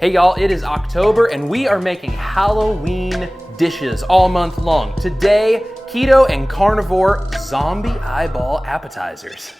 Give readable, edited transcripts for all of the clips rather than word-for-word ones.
Hey y'all, it is October and we are making Halloween dishes all month long. Today, keto and carnivore zombie eyeball appetizers.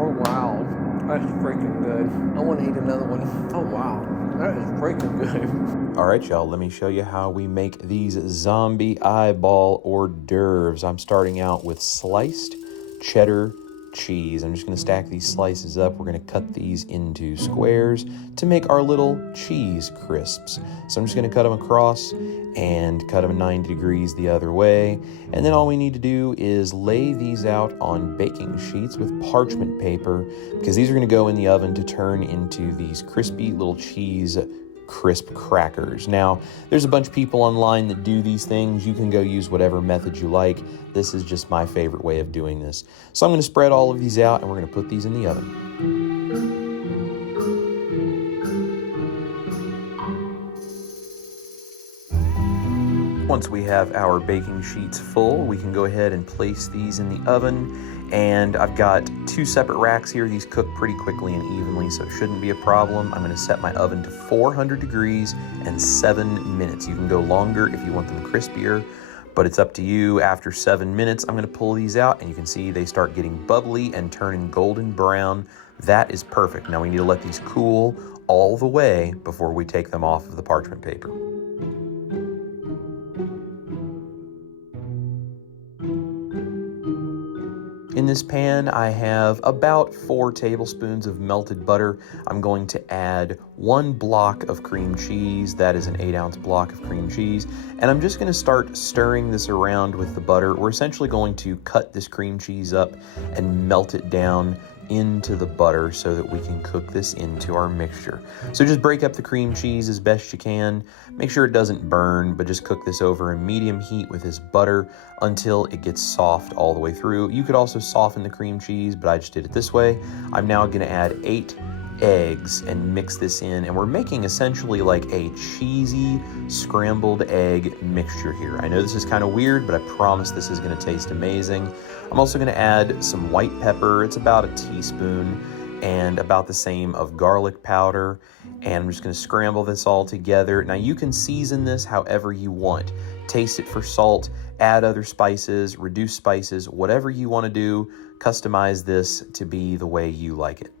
Oh wow, that's freaking good. I want to eat another one. Oh wow, that is freaking good. All right, y'all, let me show you how we make these zombie eyeball hors d'oeuvres. I'm starting out with sliced cheddar cheese. I'm just gonna stack these slices up. We're gonna cut these into squares to make our little cheese crisps. So I'm just gonna cut them across and cut them 90 degrees the other way. And then all we need to do is lay these out on baking sheets with parchment paper, because these are gonna go in the oven to turn into these crispy little cheese crisp crackers. Now, there's a bunch of people online that do these things. You can go use whatever method you like. This is just my favorite way of doing this. So I'm going to spread all of these out and we're going to put these in the oven. Once we have our baking sheets full, we can go ahead and place these in the oven. And I've got two separate racks here. These cook pretty quickly and evenly, so it shouldn't be a problem. I'm gonna set my oven to 400 degrees and 7 minutes. You can go longer if you want them crispier, but it's up to you. After 7 minutes, I'm gonna pull these out and you can see they start getting bubbly and turning golden brown. That is perfect. Now we need to let these cool all the way before we take them off of the parchment paper. In this pan, I have about 4 tablespoons of melted butter. I'm going to add 1 block of cream cheese. That is an 8-ounce block of cream cheese. And I'm just gonna start stirring this around with the butter. We're essentially going to cut this cream cheese up and melt it down into the butter so that we can cook this into our mixture. So just break up the cream cheese as best you can. Make sure it doesn't burn, but just cook this over a medium heat with this butter until it gets soft all the way through. You could also soften the cream cheese, but I just did it this way. I'm now gonna add 8 eggs and mix this in, and we're making essentially like a cheesy scrambled egg mixture here. I know this is kind of weird, but I promise this is gonna taste amazing. I'm also gonna add some white pepper. It's about a teaspoon, and about the same of garlic powder. And I'm just gonna scramble this all together. Now you can season this however you want. Taste it for salt, add other spices, reduce spices, whatever you wanna do, customize this to be the way you like it.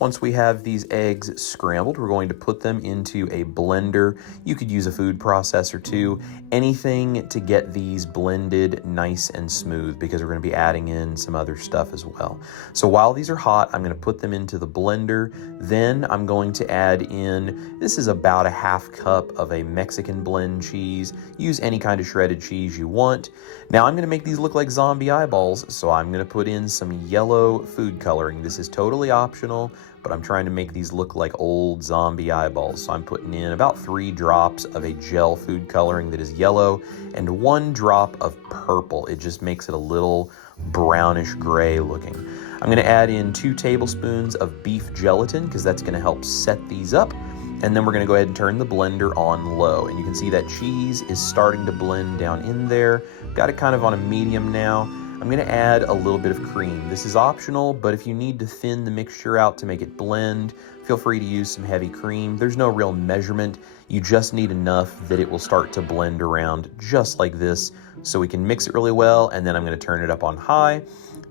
Once we have these eggs scrambled, we're going to put them into a blender. You could use a food processor too. Anything to get these blended nice and smooth, because we're going to be adding in some other stuff as well. So while these are hot, I'm going to put them into the blender. Then I'm going to add in, this is about a 1/2 cup of a Mexican blend cheese. Use any kind of shredded cheese you want. Now I'm going to make these look like zombie eyeballs, so I'm going to put in some yellow food coloring. This is totally optional, but I'm trying to make these look like old zombie eyeballs. So I'm putting in about 3 drops of a gel food coloring that is yellow and 1 drop of purple. It just makes it a little brownish gray looking. I'm gonna add in 2 tablespoons of beef gelatin, because that's gonna help set these up. And then we're gonna go ahead and turn the blender on low. And you can see that cheese is starting to blend down in there. Got it kind of on a medium now. I'm gonna add a little bit of cream. This is optional, but if you need to thin the mixture out to make it blend, feel free to use some heavy cream. There's no real measurement. You just need enough that it will start to blend around just like this, so we can mix it really well. And then I'm gonna turn it up on high,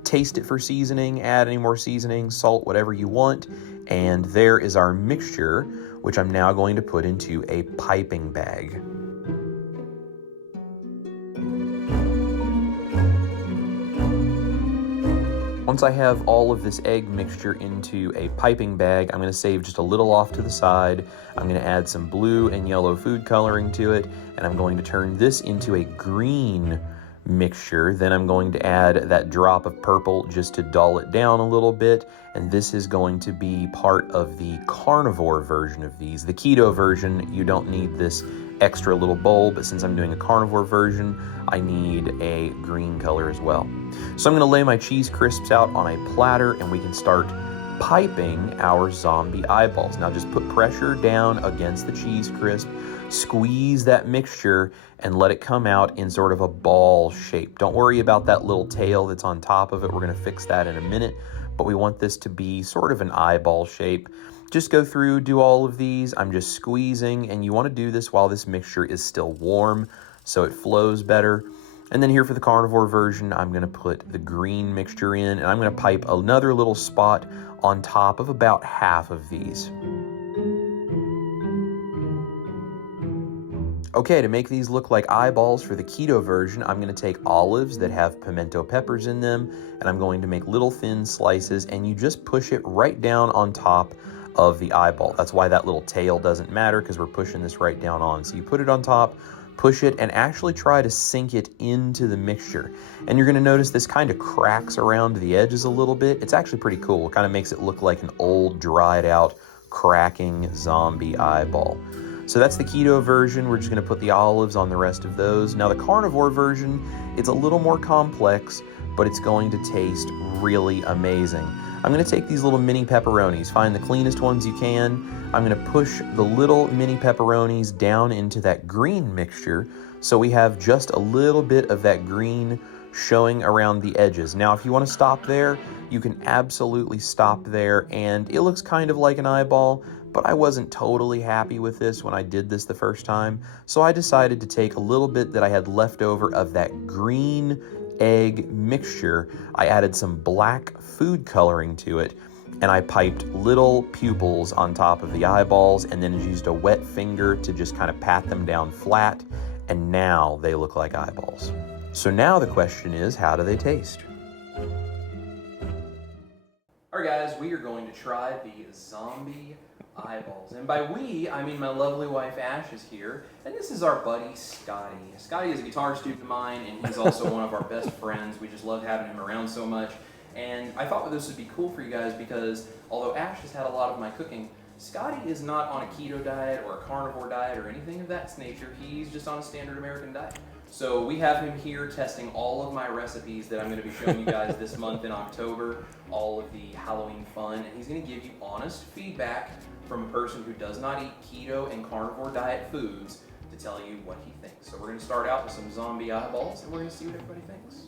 taste it for seasoning, add any more seasoning, salt, whatever you want. And there is our mixture, which I'm now going to put into a piping bag. Once I have all of this egg mixture into a piping bag, I'm going to save just a little off to the side. I'm going to add some blue and yellow food coloring to it, and I'm going to turn this into a green mixture. Then I'm going to add that drop of purple just to dull it down a little bit, and this is going to be part of the carnivore version of these. The keto version, you don't need this extra little bowl, but since I'm doing a carnivore version, I need a green color as well. So I'm gonna lay my cheese crisps out on a platter, and we can start piping our zombie eyeballs. Now just put pressure down against the cheese crisp, squeeze that mixture, and let it come out in sort of a ball shape. Don't worry about that little tail that's on top of it. We're gonna fix that in a minute, but we want this to be sort of an eyeball shape. Just go through, do all of these. I'm just squeezing, and you wanna do this while this mixture is still warm so it flows better. And then here for the carnivore version, I'm gonna put the green mixture in, and I'm gonna pipe another little spot on top of about half of these. Okay, to make these look like eyeballs for the keto version, I'm gonna take olives that have pimento peppers in them, and I'm going to make little thin slices, and you just push it right down on top of the eyeball. That's why that little tail doesn't matter, because we're pushing this right down on. So you put it on top, push it, and actually try to sink it into the mixture. And you're gonna notice this kind of cracks around the edges a little bit. It's actually pretty cool. It kind of makes it look like an old, dried out, cracking zombie eyeball. So that's the keto version. We're just gonna put the olives on the rest of those. Now the carnivore version, it's a little more complex, but it's going to taste really amazing. I'm gonna take these little mini pepperonis, find the cleanest ones you can. I'm gonna push the little mini pepperonis down into that green mixture so we have just a little bit of that green showing around the edges. Now, if you wanna stop there, you can absolutely stop there, and it looks kind of like an eyeball, but I wasn't totally happy with this when I did this the first time, so I decided to take a little bit that I had left over of that green egg mixture. I added some black food coloring to it, and I piped little pupils on top of the eyeballs, and then used a wet finger to just kind of pat them down flat, and now they look like eyeballs. So now the question is, how do they taste? All right, guys, we are going to try the zombie eyeballs. And by we, I mean my lovely wife Ash is here, and this is our buddy Scotty. Scotty is a guitar student of mine, and he's also one of our best friends. We just love having him around so much. And I thought this would be cool for you guys because although Ash has had a lot of my cooking, Scotty is not on a keto diet or a carnivore diet or anything of that nature. He's just on a standard American diet. So we have him here testing all of my recipes that I'm going to be showing you guys this month in October, all of the Halloween fun, and he's going to give you honest feedback from a person who does not eat keto and carnivore diet foods to tell you what he thinks. So we're going to start out with some zombie eyeballs, and we're going to see what everybody thinks.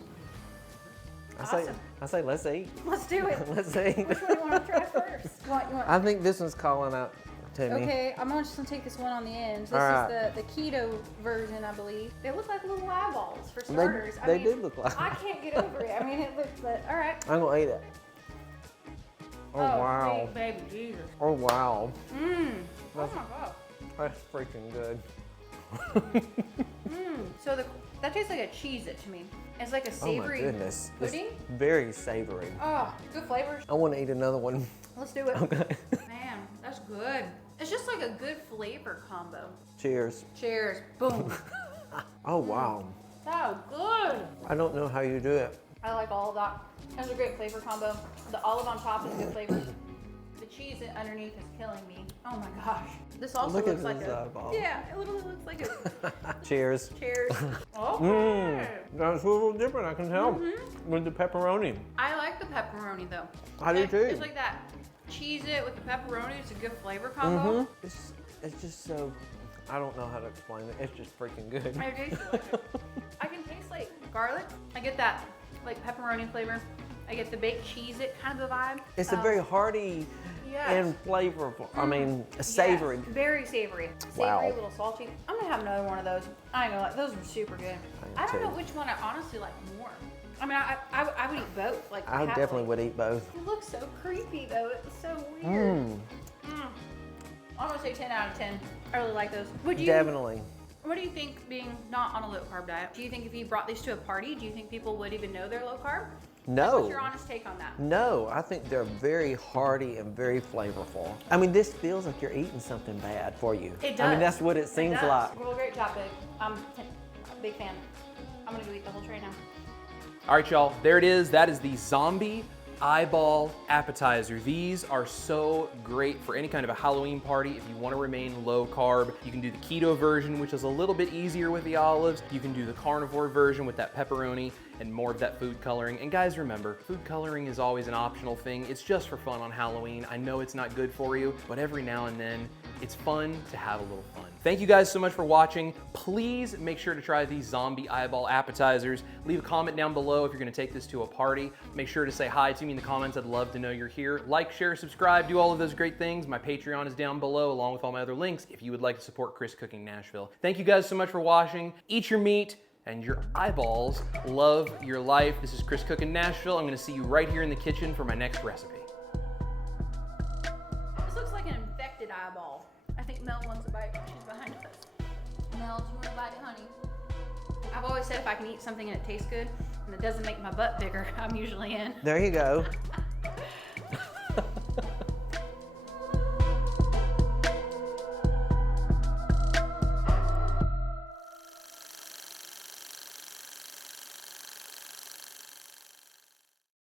I say let's eat. Let's do it. Let's eat. Which one do you want to try first? You want I think this one's calling out to me. Okay, I'm just gonna take this one on the end. This All is the keto version, I believe. They look like little eyeballs for starters. They do look like. I can't get over it. I mean, it looks like, all right. I'm gonna eat it. Oh, wow. Baby Jesus. Oh wow. Mmm. Oh my God. That's freaking good. So that tastes like a Cheez-It to me. It's like a savory goodness. pudding. It's very savory. Oh, good flavors. I want to eat another one. Let's do it. Okay. Man, that's good. It's just like a good flavor combo. Cheers. Cheers. Boom. Oh wow. So good. I don't know how you do it. I like all of that. It's a great flavor combo. The olive on top is good flavor. The cheese underneath is killing me. Oh my gosh. This also Look looks at like this a eyeball. Yeah, it literally looks like a Cheers. cheers. Okay. That's a little different, I can tell, with the pepperoni. I like the pepperoni though. I do too. It's like that Cheez-It with the pepperoni. It's a good flavor combo. It's just so, I don't know how to explain it. It's just freaking good. I taste it. I can taste like garlic. I get that like pepperoni flavor. I get the baked Cheez-It kind of a vibe. It's a very hearty and flavorful. I mean, savory. Yes, very savory. Savory, Wow. a little salty. I'm gonna have another one of those. I know, like those are super good. I don't know which one I honestly like more. I mean, I would eat both. Like I definitely would eat both. It looks so creepy though. It's so weird. I'm gonna say 10 out of 10. I really like those. Would you? Definitely. What do you think being not on a low carb diet? Do you think if you brought these to a party, do you think people would even know they're low carb? No. What's your honest take on that? No, I think they're very hearty and very flavorful. I mean, this feels like you're eating something bad for you. It does. I mean, that's what it seems does. like. Well, great job, babe. I'm a big fan. I'm gonna go eat the whole tray now. All right, y'all, there it is. That is the zombie eyeball appetizer. These are so great for any kind of a Halloween party. If you want to remain low carb, you can do the keto version, which is a little bit easier with the olives. You can do the carnivore version with that pepperoni. and more of that food coloring. And guys, remember, food coloring is always an optional thing. It's just for fun on Halloween. I know it's not good for you, but every now and then, it's fun to have a little fun. Thank you guys so much for watching. Please make sure to try these zombie eyeball appetizers. Leave a comment down below if you're gonna take this to a party. Make sure to say hi to me in the comments. I'd love to know you're here. Like, share, subscribe, do all of those great things. My Patreon is down below along with all my other links if you would like to support Chris Cooking Nashville. Thank you guys so much for watching. Eat your meat and your eyeballs. Love your life. This is Chris Cooking Nashville. I'm gonna see you right here in the kitchen for my next recipe. This looks like an infected eyeball. I think Mel wants a bite. She's behind us. Mel, do you want a bite, honey? I've always said if I can eat something and it tastes good and it doesn't make my butt bigger, I'm usually in. There you go.